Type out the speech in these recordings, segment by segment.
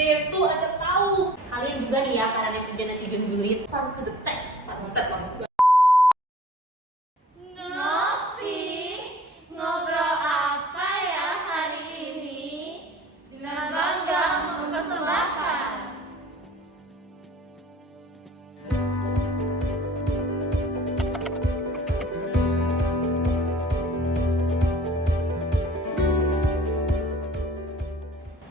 Itu aja tahu. Kalian juga nih ya para netizen bulit. Santet banget. Ngopi, ngobrol apa ya hari ini? Dengan bangga mempersembahkan.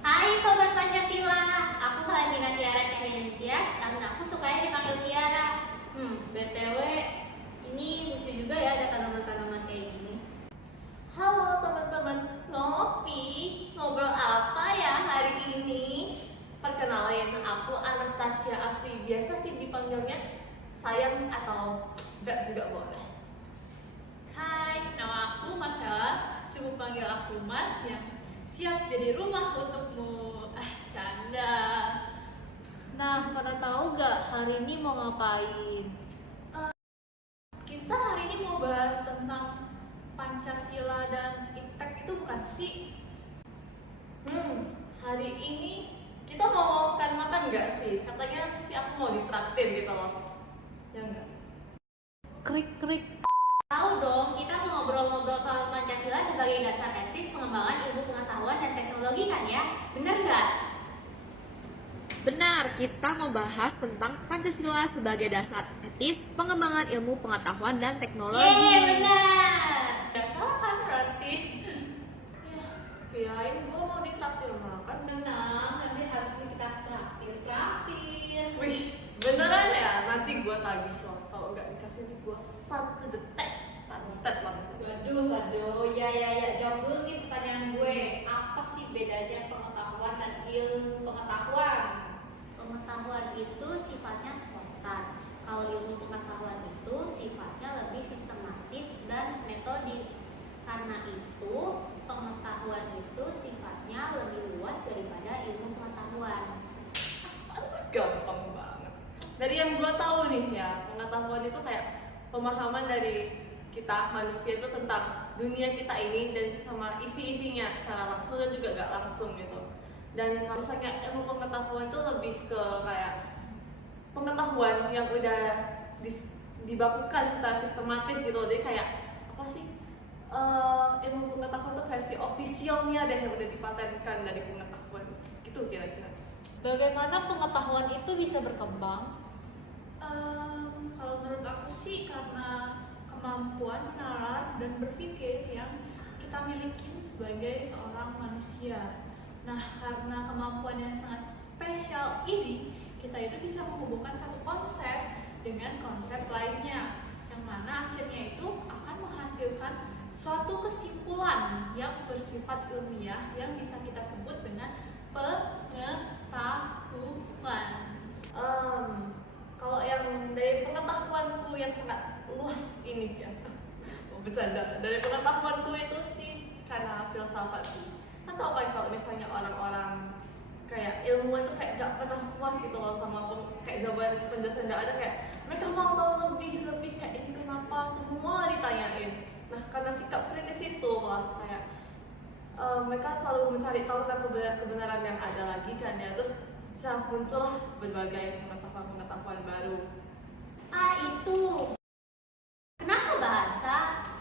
Hai Sobat Pancasila, aku Valentina Tiara Cahyantias dan aku sukanya dipanggil Tiara. BTW, ini lucu juga ya ada tanaman-tanaman kayak gini. Halo teman-teman, ngopi, ngobrol apa ya hari ini? Perkenalin, aku Anastasia Asri, biasa sih dipanggilnya sayang atau enggak juga boleh. Hai, nama aku Marcella. Coba panggil aku Mas yang siap jadi rumah untukmu. Canda. Nah, pada tahu gak hari ini mau ngapain? Kita hari ini mau bahas tentang Pancasila dan IPTEK itu bukan sih? Hari ini kita mau makan nggak sih? Katanya sih aku mau ditraktir gitu loh. Ya enggak? Krik. Tahu dong, kita mau ngobrol-ngobrol soal Pancasila sebagai dasar etis pengembangan ilmu pengetahuan dan teknologi kan ya? Bener nggak? Benar, kita membahas tentang Pancasila sebagai dasar etis pengembangan ilmu pengetahuan dan teknologi. Yeay, benar! Gak salah kan berarti? Kirain gua mau ditraktir makan. Tenang, nanti habis ini kita traktir. Wih, beneran ya? Nanti gua tagih loh. Kalau nggak dikasih nih gua santet banget. Waduh, ya, jawab dulu nih pertanyaan gue. Apa sih bedanya pengetahuan dan ilmu pengetahuan? Pengetahuan itu sifatnya spontan. Kalau ilmu pengetahuan itu sifatnya lebih sistematis dan metodis. Karena itu, pengetahuan itu sifatnya lebih luas daripada ilmu pengetahuan. Gampang banget. Dari yang gua tahu nih ya, pengetahuan itu kayak pemahaman dari kita manusia itu tentang dunia kita ini dan sama isi-isinya secara langsung dan juga gak langsung gitu. Dan kalau misalnya ilmu pengetahuan itu lebih ke kayak pengetahuan yang udah dibakukan secara sistematis gitu. Jadi kayak apa sih? Ilmu pengetahuan itu versi officialnya deh yang udah dipatenkan dari pengetahuan gitu kira-kira. Bagaimana pengetahuan itu bisa berkembang? Kalau menurut aku sih karena kemampuan menalar dan berpikir yang kita miliki sebagai seorang manusia. Nah, karena kemampuan yang sangat spesial ini, kita itu bisa menghubungkan satu konsep dengan konsep lainnya, yang mana akhirnya itu akan menghasilkan suatu kesimpulan yang bersifat ilmiah yang bisa kita sebut dengan pengetahuan. Kalau yang dari pengetahuanku yang sangat luas ini ya, bercanda. Dari pengetahuanku itu sih karena filsafat sih. Kan tau kan kalau misalnya orang-orang kayak ilmuwan tuh kayak gak pernah puas gitu loh sama kayak jawaban penjelasan gak ada, kayak mereka mau tahu lebih kayak ini kenapa semua ditanyain. Nah karena sikap kritis itu lah kayak mereka selalu mencari tahu tentang kebenaran yang ada lagi kan ya, terus bisa muncul berbagai pengetahuan baru. Itu. Kenapa bahasa?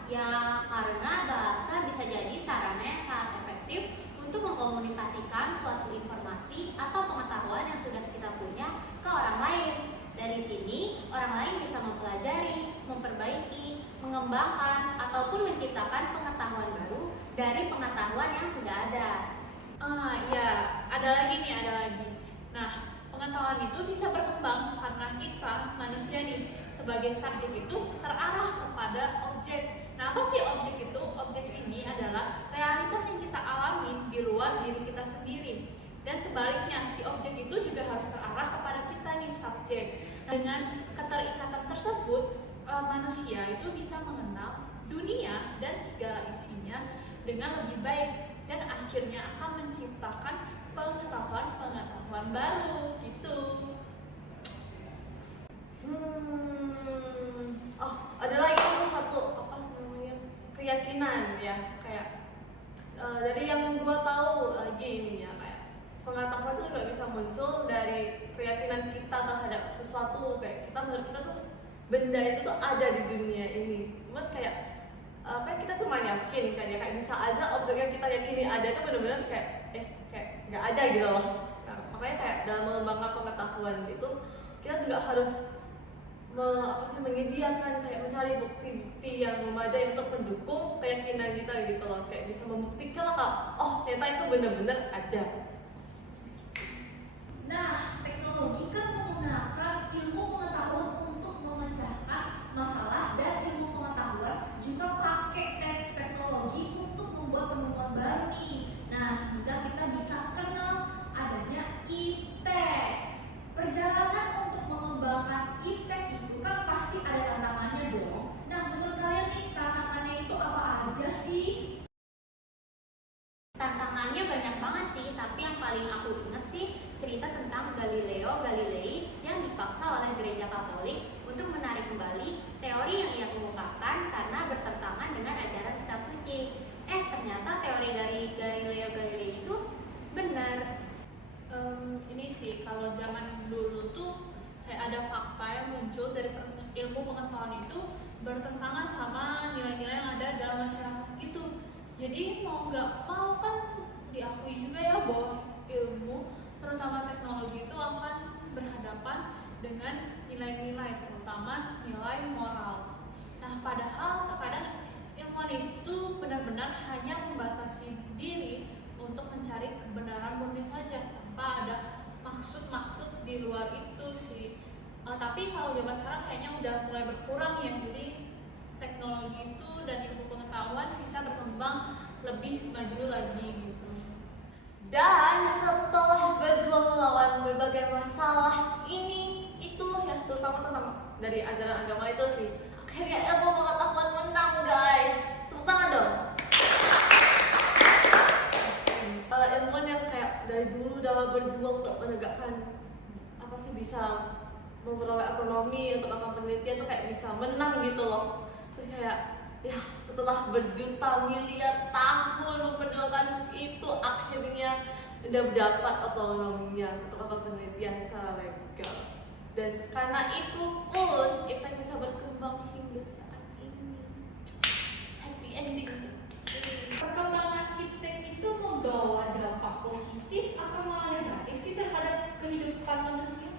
Ya karena bahasa bisa jadi sarana yang sangat efektif untuk mengkomunikasikan suatu informasi atau pengetahuan yang sudah kita punya ke orang lain. Dari sini, orang lain bisa mempelajari, memperbaiki, mengembangkan, ataupun menciptakan pengetahuan baru dari pengetahuan yang sudah ada. Iya, ada lagi. Nah, pengetahuan itu bisa berkembang karena kita manusia nih sebagai subjek itu terarah kepada objek. Nah, apa sih objek itu? Objek ini adalah realitas yang kita alami di luar diri kita sendiri. Dan sebaliknya, si objek itu juga harus terarah kepada kita nih subjek. Dengan keterikatan tersebut, manusia itu bisa mengenal dunia dan segala isinya dengan lebih baik dan akhirnya akan menciptakan pengetahuan baru gitu. Ada lagi satu apa namanya keyakinan ya, kayak dari yang gua tahu lagi ini ya, kayak pengetahuan itu nggak bisa muncul dari keyakinan kita terhadap sesuatu. Kayak kita menurut kita tuh benda itu tuh ada di dunia ini. Cuman kayak kan kita cuma yakin kan ya, kayak bisa aja objek yang kita yakini ada itu benar-benar kayak kayak nggak ada gitu loh. Nah, makanya kayak dalam mengembangkan pengetahuan itu kita juga harus menyediakan kayak mencari bukti-bukti yang memadai untuk mendukung keyakinan kita gitu loh, kayak bisa membuktikan lah kalau oh ternyata itu benar-benar ada. Nah, teknologi kan menggunakan ilmu pengetahuan untuk memecahkan masalah, dan ilmu pengetahuan juga pakai teknologi untuk membuat penemuan baru nih. Nah, sehingga kita bisa kenal adanya iptek. Perjalanan untuk mengembangkan iptek itu kan pasti ada tantangannya dong. Nah, menurut kalian nih tantangannya itu apa aja sih? Tantangannya banyak banget sih, tapi yang paling aku ingat sih cerita tentang Galileo Galilei yang dipaksa oleh gereja Katolik untuk menarik kembali teori yang ia kemukakan karena bertentangan dengan ajaran kitab suci. Ternyata teori dari Galileo Galilei itu benar. Ini sih kalau zaman dulu tuh kayak ada fakta yang muncul dari ilmu pengetahuan itu bertentangan sama nilai-nilai yang ada dalam masyarakat gitu. Jadi mau nggak mau kan diakui juga ya bahwa ilmu terutama teknologi itu akan berhadapan dengan nilai-nilai, terutama nilai moral. Nah, padahal terkadang ilmuwan itu benar-benar hanya membatasi diri untuk mencari kebenaran murni saja tanpa ada maksud-maksud di luar itu sih. Tapi kalau zaman sekarang kayaknya udah mulai berkurang ya, jadi teknologi itu dan ilmu pengetahuan bisa berkembang lebih maju lagi gitu. Dan setelah berjuang melawan berbagai masalah ini itu ya, terutama tentang dari ajaran agama itu sih, akhirnya ilmu pengetahuan menang guys. Tepuk tangan dong. Ilmuwan yang kayak dari dulu dalam berjuang untuk menegakkan apa sih, bisa memperoleh otonomi untuk melakukan penelitian tuh kayak bisa menang gitu loh. Terus kayak ya setelah berjuta miliar tahun memperjuangkan itu akhirnya udah dapat otonominya untuk melakukan penelitian secara legal. Dan karena itu pun iptek bisa berkembang hingga saat ini. Happy ending. Perkembangan iptek itu membawa dampak positif atau malah negatif sih terhadap kehidupan manusia?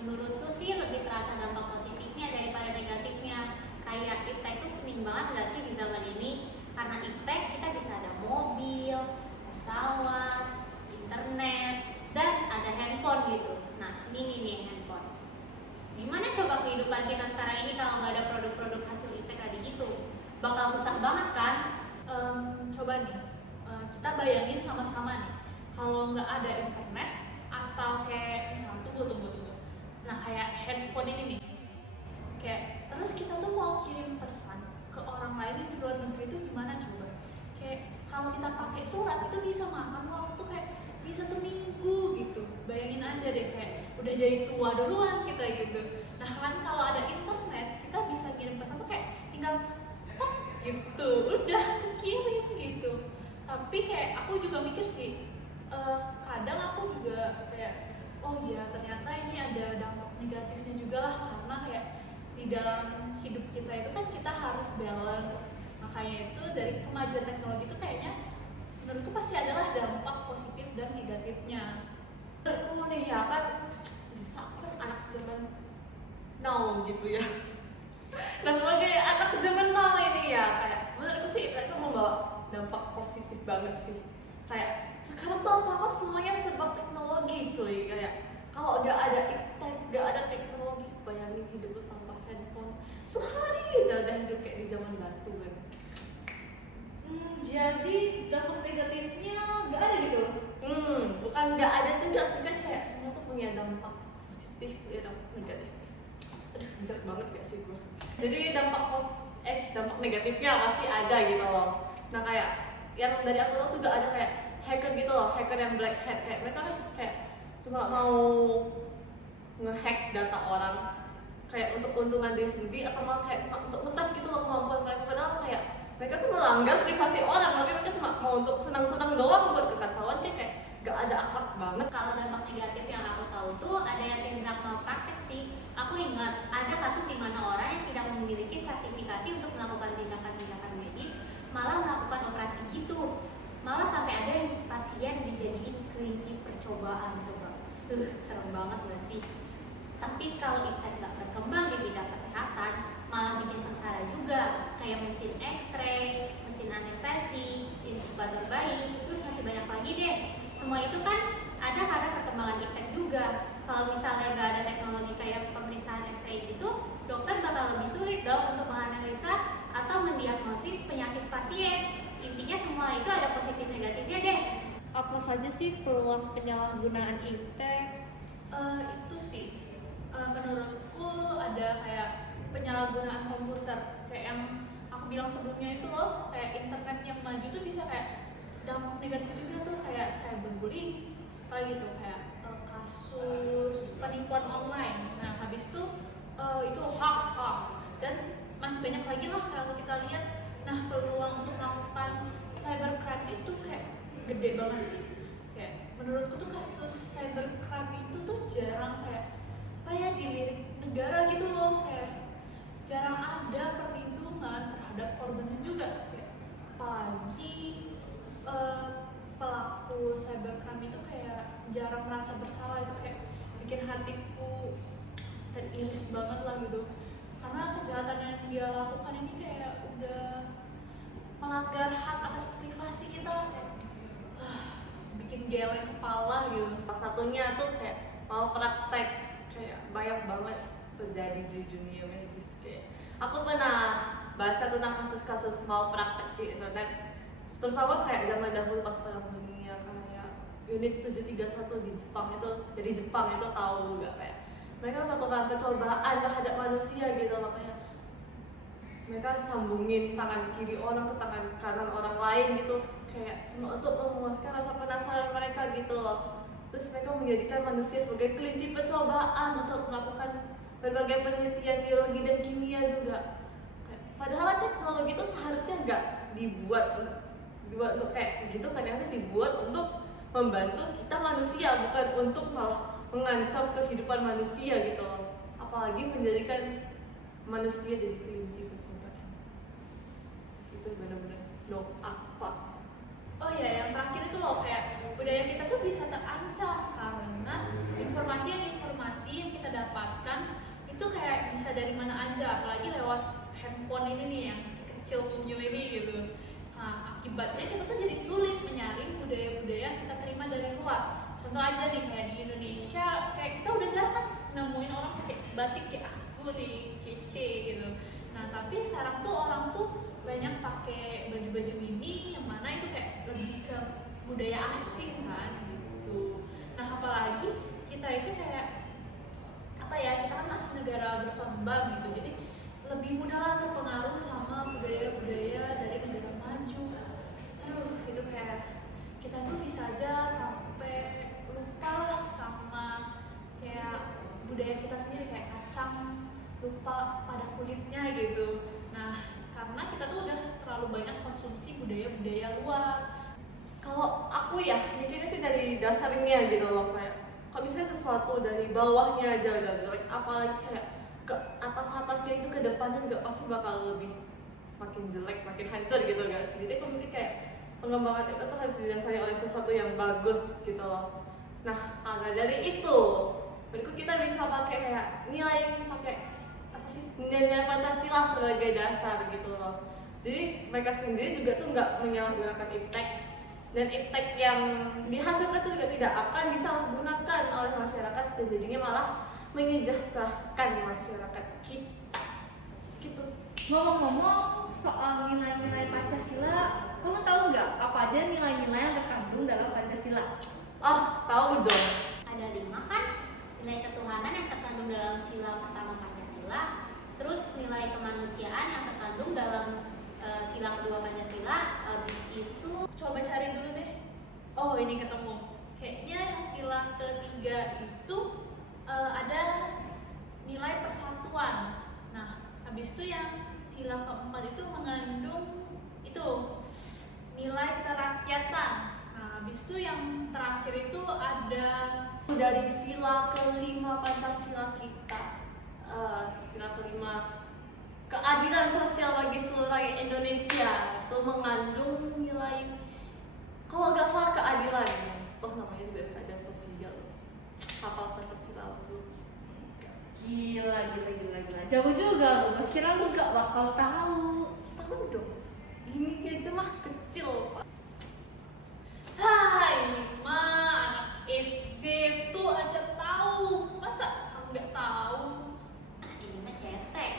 Menurutku sih lebih terasa dampak positifnya daripada negatifnya. Kayak iptek itu penting banget gak sih di zaman ini? Karena iptek kita bisa ada mobil, pesawat, internet, dan ada handphone gitu. Nah ini nih handphone. Gimana coba kehidupan kita sekarang ini kalau nggak ada produk-produk hasil iptek tadi gitu? Bakal susah banget kan? Coba nih, kita bayangin sama-sama nih, kalau nggak ada internet atau kayak misalnya tunggu. Nah kayak handphone ini nih, kayak terus kita tuh mau kirim pesan ke orang lain di luar negeri itu gimana coba? Kayak kalau kita pakai surat itu bisa makan waktu kayak bisa seminggu gitu. Bayangin aja deh, kayak udah jadi tua duluan kita gitu. Nah kan kalau ada internet kita bisa kirim pesan tuh kayak tinggal gitu, udah kirim gitu. Tapi kayak aku juga mikir sih, kadang aku juga kayak oh iya ternyata ini ada dampak negatifnya juga lah, karena kayak di dalam hidup kita itu kan kita harus balance. Makanya itu dari kemajuan teknologi itu kayaknya menurutku pasti adalah dampak positif dan negatifnya. Menurutku nih ya kan, bisa aku kan anak zaman now gitu ya. Nah sebagai anak zaman now ini ya, kayak menurutku sih itu membawa dampak positif banget sih. Kayak sekarang tuh apa-apa semuanya serba teknologi cuy. Kayak kalau nggak ada iptek, nggak ada teknologi, bayangin hidup lu tanpa handphone, sehari aja udah hidup kayak di zaman batu kan. Jadi dampak negatifnya nggak ada gitu? Bukan nggak ada juga sih, kan kayak semua tuh punya dampak positif, ya dampak negatif. Aduh, bijak banget gak sih gue? Jadi dampak negatifnya pasti ada gitu loh. Nah kayak yang dari aku tahu juga ada kayak hacker gitu loh, hacker yang black hat, kayak mereka kan kayak cuma mau ngehack data orang kayak untuk keuntungan diri sendiri, atau malah kayak untuk ngetes gitu loh kemampuan mereka, padahal kayak mereka tuh melanggar privasi orang, tapi mereka cuma mau untuk senang-senang doang buat kekacauan. Kayak gak ada akhlak banget. Kalau dampak negatif yang aku tahu tuh ada yang tindak malpraktek sih. Aku ingat ada kasus di mana orang yang tidak memiliki sertifikasi untuk melakukan tindakan-tindakan medis malah melakukan operasi gitu. Malah sampai ada yang pasien dijadiin kelinci percobaan. Coba, serem banget gak sih? Tapi kalau iptek gak berkembang di bidang kesehatan, malah bikin sengsara juga. Kayak mesin X-ray, mesin anestesi, inkubator bayi, terus masih banyak lagi deh. Semua itu kan ada karena perkembangan iptek juga. Kalau misalnya gak ada teknologi kayak pemeriksaan X-ray gitu, dokter bakal lebih sulit dong untuk menganalisa atau mendiagnosis penyakit pasien. Intinya semua itu ada positif negatifnya deh. Apa saja sih peluang penyalahgunaan iptek? Itu sih menurutku ada kayak penyalahgunaan komputer, kayak yang aku bilang sebelumnya itu loh, kayak internet yang maju tuh bisa kayak dampak negatif juga tuh, kayak cyberbullying, kayak gitu, kayak kasus penipuan online. Nah habis itu hoax dan masih banyak lagi lah kalau kita lihat. Nah peluang untuk melakukan cybercrime itu kayak gede banget sih. Kayak menurutku tuh kasus cybercrime itu tuh jarang kayak dilirik negara gitu loh, kayak jarang ada perlindungan terhadap korbannya juga. Kayak apalagi pelaku cybercrime itu kayak jarang merasa bersalah, itu kayak bikin hatiku teriris banget lah gitu, karena kejahatan yang dia lakukan ini kayak udah melanggar hak atas privasi kita, kayak bikin geleng kepala gitu. Salah satunya tuh kayak mau praktek, kayak banyak banget terjadi di dunia medis. Kayak aku pernah baca tentang kasus-kasus malpraktek di internet, terutama kayak zaman dahulu pas perang dunia, kayak unit 731 di Jepang itu, dari Jepang itu tahu nggak, kayak mereka melakukan percobaan terhadap manusia gitu loh, kayak mereka sambungin tangan kiri orang ke tangan kanan orang lain gitu, kayak cuma untuk memuaskan rasa penasaran mereka gitu loh. Terus mereka menjadikan manusia sebagai kelinci percobaan untuk melakukan berbagai penelitian biologi dan kimia juga. Padahal teknologi itu seharusnya nggak dibuat untuk kayak gitu, kan harusnya dibuat untuk membantu kita manusia, bukan untuk malah mengancam kehidupan manusia gitu loh. Apalagi menjadikan manusia jadi kelinci percobaan. Itu benar-benar no akhlak. Oh ya, yang terakhir itu loh, kayak budaya kita tuh bisa terancam karena informasi yang kita dapatkan itu kayak bisa dari mana aja, apalagi lewat handphone ini nih yang sekecil mungil ini gitu. Nah, akibatnya kita tuh jadi sulit menyaring budaya-budaya yang kita terima dari luar. Contoh aja nih, kayak di Indonesia, kayak kita udah jarang kan nemuin orang pakai batik kayak aku nih, kece gitu. Nah, tapi sekarang tuh orang tuh banyak pakai baju-baju mini yang mana itu kayak lebih ke budaya asing kan gitu. Nah, apalagi kita itu kayak apa ya, kita kan masih negara berkembang gitu, jadi lebih mudah lah terpengaruh sama budaya-budaya dari negara maju. Aduh, itu kayak kita tuh bisa aja sampai lupa lah sama kayak budaya kita sendiri, kayak kacang lupa pada kulitnya gitu. Nah, karena kita tuh udah terlalu banyak konsumsi budaya-budaya luar. Kalau aku ya mikirnya sih dari dasarnya gitu loh, kayak kalau misalnya sesuatu dari bawahnya aja udah jelek, apalagi kayak ke atasnya itu ke depannya juga pasti bakal lebih makin jelek, makin hancur gitu guys. Jadi aku mikir kayak pengembangan itu tuh harus didasari oleh sesuatu yang bagus gitu loh. Nah, karena dari itu menurutku kita bisa pakai kayak pakai apa sih, nilai Pancasila sebagai dasar gitu loh. Jadi mereka sendiri juga tuh nggak menyalahgunakan iptek, dan iptek yang dihasilkan itu juga tidak akan disalahgunakan oleh masyarakat, dan jadinya malah menyejahterakan masyarakat kita gitu. Ngomong-ngomong soal nilai-nilai Pancasila, kamu tahu nggak apa aja nilai-nilai yang terkandung dalam Pancasila? Tahu dong. Ada 5 kan? Nilai ketuhanan yang terkandung dalam sila pertama Pancasila, terus nilai kemanusiaan yang terkandung dalam sila kedua Pancasila, habis itu Coba cari dulu deh. Oh, ini ketemu. Kayaknya yang sila ketiga itu ada nilai persatuan. Nah, habis itu yang sila keempat itu mengandung itu nilai kerakyatan. Nah, habis itu yang terakhir itu ada Dari sila kelima Pancasila kita, sila kelima keadilan sosial bagi seluruh rakyat Indonesia itu mengandung nilai, kalau nggak salah keadilan, toh namanya juga keadilan sosial. Hafal Pancasila dulu. Gila. Jauh juga, gue kira lu gak bakal tahu. Tahu dong, ini aja mah kecil Pak. ini mah anak SD tuh aja tahu. Masa kamu nggak tahu? Ah, ini mah cetek.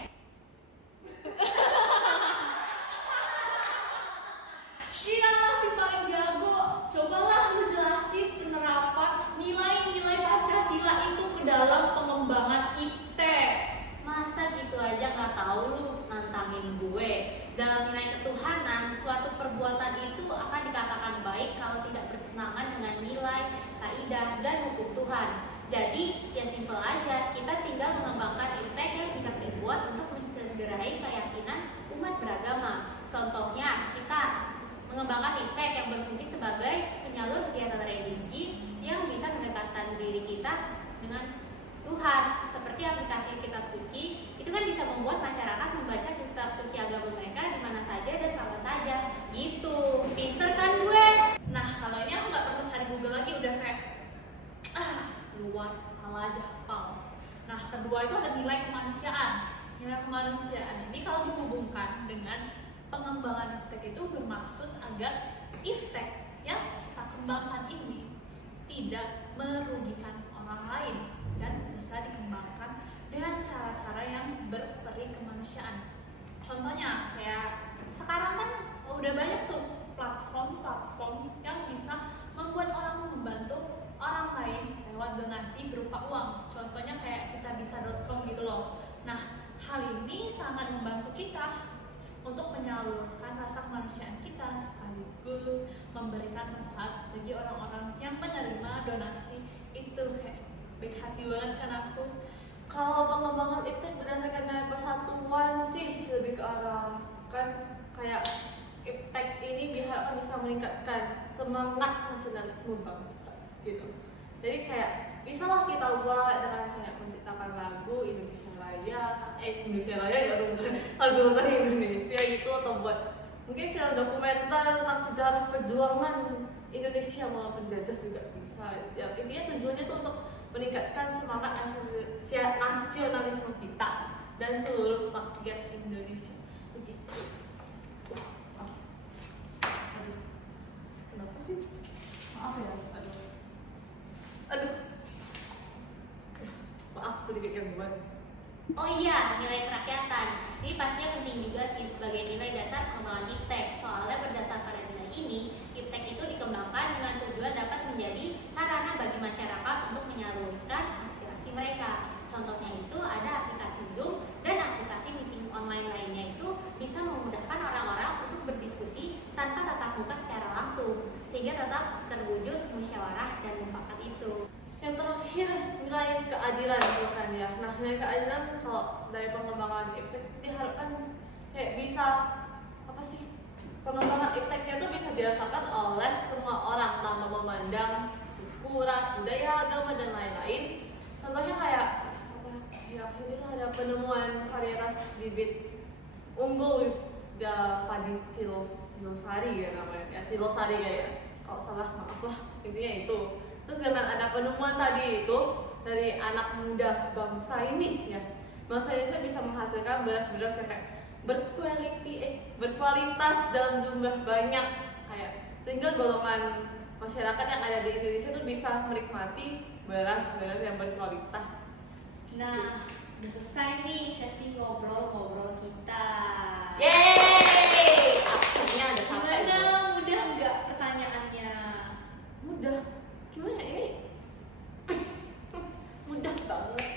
Iya lah si paling jago. Cobalah lu jelasin penerapan nilai-nilai Pancasila itu ke dalam pengembangan IPTEK. Masa gitu aja nggak tahu lu nantangin gue? Dalam nilai ketuhanan, suatu perbuatan itu akan dikatakan baik kalau tidak bertentangan dengan nilai, kaidah, dan hukum Tuhan. Jadi ya simpel aja, kita tinggal mengembangkan IPTEK yang tidak dibuat untuk mencederai keyakinan umat beragama. Contohnya kita mengembangkan IPTEK yang berfungsi sebagai penyalur kegiatan religi yang bisa mendekatkan diri kita dengan Tuhan, seperti aplikasi kitab suci itu kan bisa membuat masyarakat membaca kitab suci agama mereka di mana saja dan kapan saja. Gitu, pinter kan gue? Nah, kalau ini aku nggak perlu cari Google lagi, udah kayak luar kepala aja hafal. Nah, kedua itu ada nilai kemanusiaan. Nilai kemanusiaan ini kalau dihubungkan dengan pengembangan IPTEK itu bermaksud agar IPTEK yang kita kembangkan ini tidak merugikan orang lain dan bisa dikembangkan dengan cara-cara yang berperi kemanusiaan. Contohnya kayak sekarang kan udah banyak tuh platform-platform yang bisa membuat orang membantu orang lain lewat donasi berupa uang. Contohnya kayak kitabisa.com gitu loh. Nah, hal ini sangat membantu kita untuk menyalurkan rasa kemanusiaan kita sekaligus memberikan manfaat bagi orang-orang yang menerima donasi itu. Kayak baik hati banget kan aku. Kalau pengembangan IPTEK berdasarkan nilai persatuan sih lebih ke arah kan kayak IPTEK ini diharapkan bisa meningkatkan semangat nasionalisme bangsa gitu. Jadi kayak bisa lah kita buat dengan kayak menciptakan lagu Indonesia Raya, ya lagu tentang Indonesia gitu, atau buat mungkin film dokumenter tentang sejarah perjuangan Indonesia melawan penjajah juga bisa. Ya intinya tujuannya tuh untuk meningkatkan semangat nasionalisme kita dan seluruh rakyat Indonesia begitu. Aduh, kenapa sih? Maaf ya, aduh, maaf sedikit gangguan. Oh iya, nilai kerakyatan. Ini pastinya penting juga sih sebagai nilai dasar pengembangan IPTEK. Soalnya berdasar pada nilai ini, IPTEK itu dikembangkan dengan tujuan dapat menjadi sarana bagi masyarakat untuk menyalurkan aspirasi mereka. Contohnya itu ada aplikasi Zoom dan aplikasi meeting online lainnya itu bisa memudahkan orang-orang untuk berdiskusi tanpa tatap muka secara langsung, sehingga tetap terwujud musyawarah dan mufakat itu. Yang terakhir nilai keadilan bukan ya. Nah nilai keadilan kalau dari pengembangan IPTEK diharapkan kayak bisa apa sih, pengembangan IPTEK itu bisa dirasakan oleh semua orang tanpa memandang suku, ras, budaya, agama dan lain-lain. Contohnya kayak apa ya, akhirnya ada penemuan varietas bibit unggul padi Cilosari ya namanya ya, Cilosari ya, kalau salah maaf lah, intinya itu. Terus dengan ada penemuan tadi itu dari anak muda bangsa ini ya, bangsa Indonesia bisa menghasilkan beras-beras yang kayak berkualitas dalam jumlah banyak kayak, sehingga golongan masyarakat yang ada di Indonesia itu bisa menikmati beras-beras yang berkualitas. Nah, udah selesai nih sesi ngobrol-ngobrol kita. Yeay! Akhirnya ada sampai. Gimana? Mudah nggak pertanyaannya? Mudah. Gimana ya ini? Mudah banget.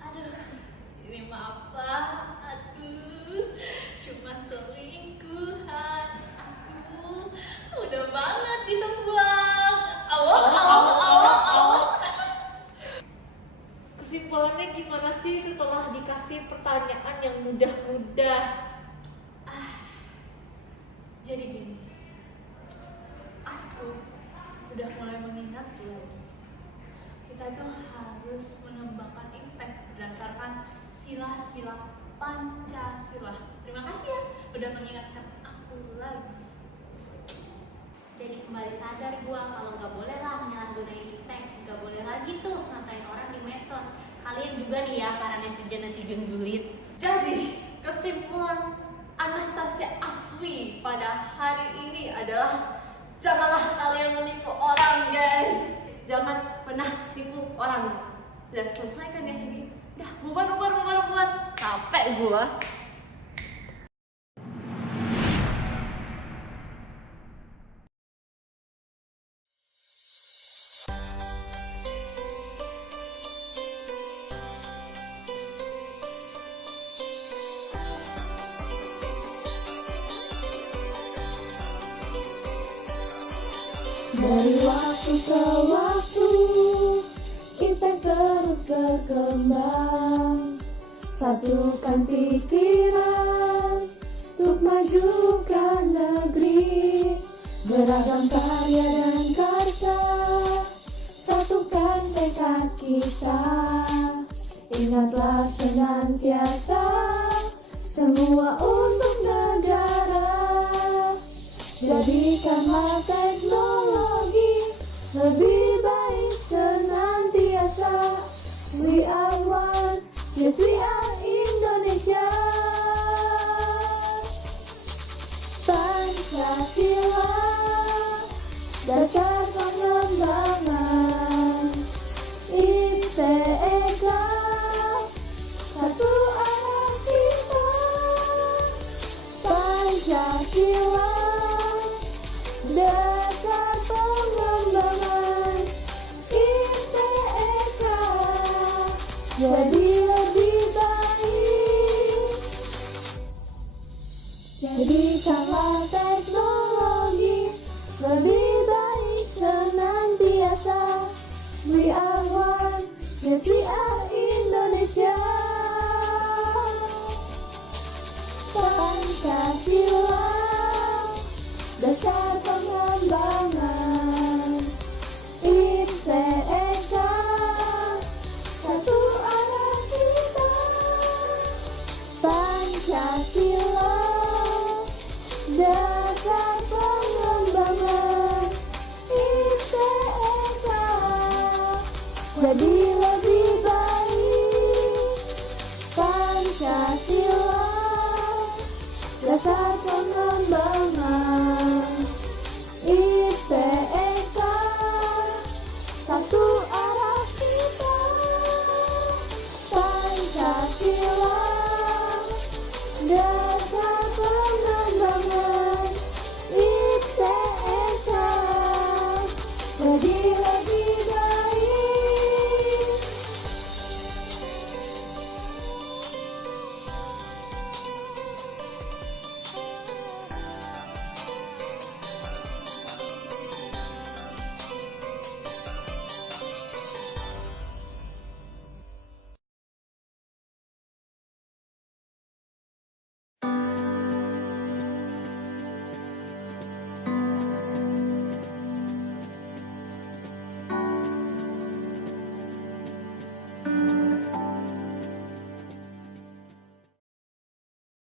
Aduh, ini mah apa? Aduh, cuma selingkuhan aku. Udah banget ditebak. Awal. Kesimpulannya gimana sih setelah dikasih pertanyaan yang mudah-mudah? Jadi gini, aku mulai mengingat lagi. Kita itu harus mengembangkan impact berdasarkan sila-sila Pancasila. Terima kasih ya udah mengingatkan aku lagi. Jadi kembali sadar gua kalau nggak boleh lah menyalahgunain tag, nggak boleh lagi tuh ngatain orang di medsos. Kalian juga nih ya para netizen julid. Jadi, kesimpulan Anastasia Aswi pada hari ini adalah janganlah kalian menipu orang, guys. Jangan pernah nipu orang. Udah selesai kan ya ini? Dah, bubar. Capek gua. Dari waktu ke waktu kita terus berkembang, satukan pikiran untuk majukan negeri. Beragam karya dan karsa, satukan tekad kita. Ingatlah senantiasa, semua untuk negara. Jadikanlah teknologi lebih baik senantiasa. We are one, yes we are Indonesia. Pancasila, dasar pengembangan. ITEK, satu arah kita. Pancasila, dasar pengembangan. ITEK, jadi lebih baik. Jadikanlah teknologi lebih baik senantiasa. We are one, yes we are Indonesia. Pancasila, dasar pengembangan. ITEK, satu arah kita. Pancasila, dasar pengembangan. ITEK, jadi lebih baik. Pancasila, dasar pengembangan. ITEK, satu arah kita. Pancasila, dasar pengembangan. ITEK, jadi